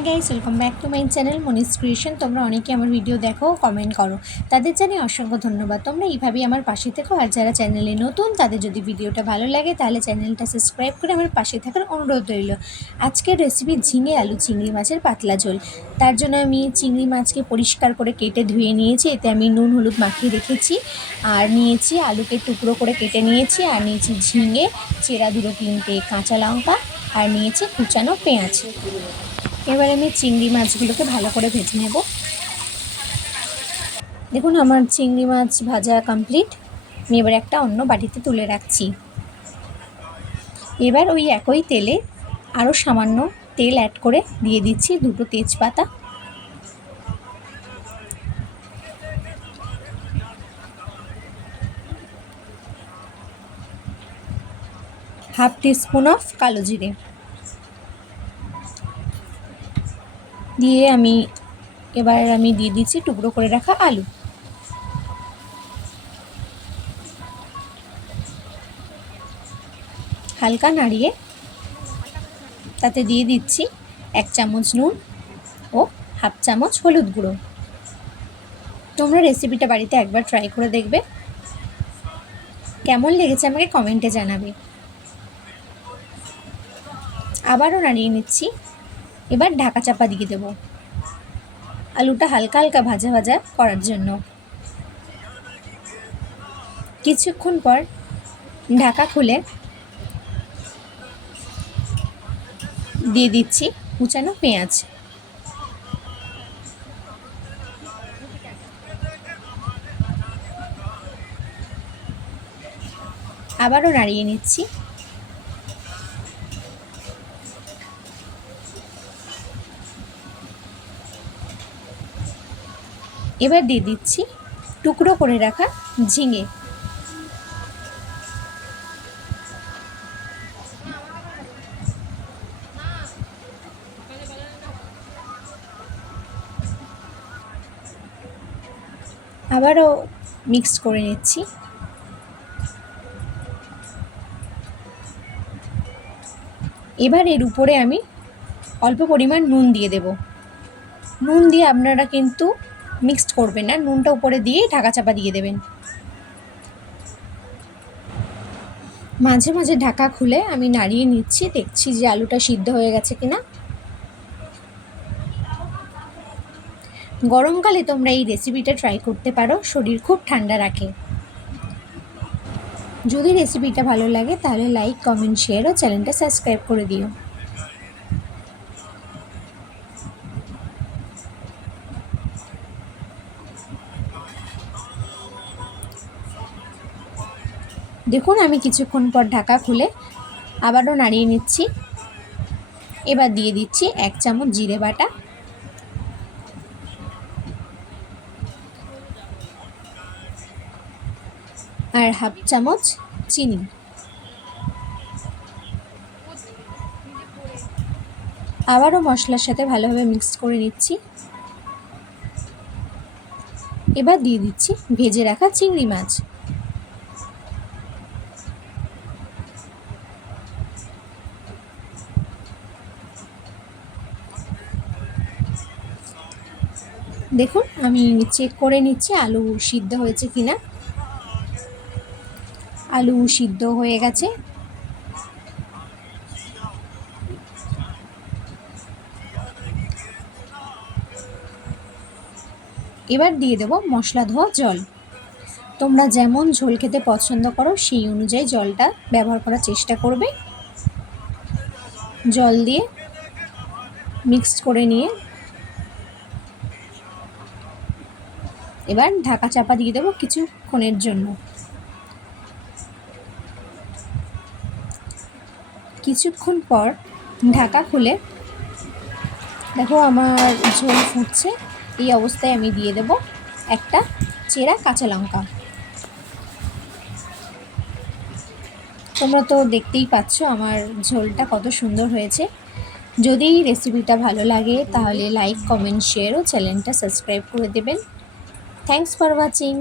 High guys, welcome back to my channel Monis creation. তোমরা অনেকে আমার ভিডিও দেখো, কমেন্ট করো, তাদের জানি অসংখ্য ধন্যবাদ। তোমরা এইভাবেই আমার পাশে থেকো। আর যারা চ্যানেলে নতুন, তাদের যদি ভিডিওটা ভালো লাগে তাহলে চ্যানেলটা সাবস্ক্রাইব করে আমার পাশে থাকার অনুরোধ রইল। আজকের রেসিপি ঝিঙে আলু চিংড়ি মাছের পাতলা ঝোল। তার জন্য আমি চিংড়ি মাছকে পরিষ্কার করে কেটে ধুয়ে নিয়েছি। এতে আমি নুন হলুদ মাখিয়ে রেখেছি। আর নিয়েছি আলুকে টুকরো করে কেটে নিয়েছি। আর নিয়েছি ঝিঙে, চেরা 2-3টে কাঁচা লঙ্কা, আর নিয়েছি কুচানো পেঁয়াজ। এবার আমি চিংড়ি মাছগুলোকে ভালো করে ভেজে নেব। দেখুন, আমার চিংড়ি মাছ ভাজা কমপ্লিট। আমি এবার একটা অন্য বাটিতে তুলে রাখছি। এবার ওই একই তেলে আরও সামান্য তেল অ্যাড করে দিয়ে দিচ্ছি 2টো তেজপাতা, হাফ টিস্পুন অফ কালো জিরে দিয়ে এবার আমি দিয়ে দিচ্ছি টুকরো করে রাখা আলু। হালকা নাড়িয়ে তাতে দিয়ে দিচ্ছি 1 চামচ নুন ও হাফ চামচ হলুদ গুঁড়ো। তোমরা রেসিপিটা বাড়িতে একবার ট্রাই করে দেখবে। কেমন লেগেছে আমাকে কমেন্টে জানাবে। আবারও নাড়িয়ে নিচ্ছি। এবার ঢাকা চাপা দিয়ে দেব আলুটা হালকা হালকা ভাজা ভাজা করার জন্য। কিছুক্ষণ পর ঢাকা খুলে দিয়ে দিচ্ছি কুচানো পেঁয়াজ। আবারও নাড়িয়ে নিচ্ছি। এবার দিয়ে দিচ্ছি টুকরো করে রাখা ঝিঙে। আবারও মিক্স করে নিচ্ছি। এবার এর উপরে আমি অল্প পরিমাণ নুন দিয়ে দেব। নুন দিয়ে আপনারা কিন্তু মিক্সড করবেন না, নুনটা উপরে দিয়ে ঢাকা চাপা দিয়ে দেবেন। মাঝে মাঝে ঢাকা খুলে আমি নাড়িয়ে নিচ্ছি, দেখছি যে আলুটা সিদ্ধ হয়ে গেছে কিনা। গরমকালে তোমরা এই রেসিপিটা ট্রাই করতে পারো, শরীর খুব ঠান্ডা রাখে। যদি রেসিপিটা ভালো লাগে তাহলে লাইক, কমেন্ট, শেয়ার ও চ্যানেলটা সাবস্ক্রাইব করে দিও। দেখুন, আমি কিছুক্ষণ পর ঢাকা খুলে আবারও নাড়িয়ে নিচ্ছি। এবার দিয়ে দিচ্ছি 1 চামচ জিরে বাটা, আর হাফ চামচ চিনি। আবারও মশলার সাথে ভালোভাবে মিক্স করে নিচ্ছি। এবার দিয়ে দিচ্ছি ভেজে রাখা চিংড়ি মাছ। দেখুন, আমি চেক করে নিচ্ছি আলু সিদ্ধ হয়েছে কিনা। আলু সিদ্ধ হয়ে গেছে। এবার দিয়ে দেব মশলা ধোয়া জল। তোমরা যেমন ঝোল খেতে পছন্দ করো সেই অনুযায়ী জলটা ব্যবহার করার চেষ্টা করবে। জল দিয়ে মিক্সড করে নিয়ে এবার ঢাকা চাপা দিয়ে দেবো কিছুক্ষণের জন্য। কিছুক্ষণ পর ঢাকা খুলে দেখো আমার ঝোল ফুটছে। এই অবস্থায় আমি দিয়ে দেব একটা চেরা কাঁচা লঙ্কা। তোমরা তো দেখতেই পাচ্ছ আমার ঝোলটা কত সুন্দর হয়েছে। যদি রেসিপিটা ভালো লাগে তাহলে লাইক, কমেন্ট, শেয়ার ও চ্যানেলটা সাবস্ক্রাইব করে দেবেন। Thanks for watching.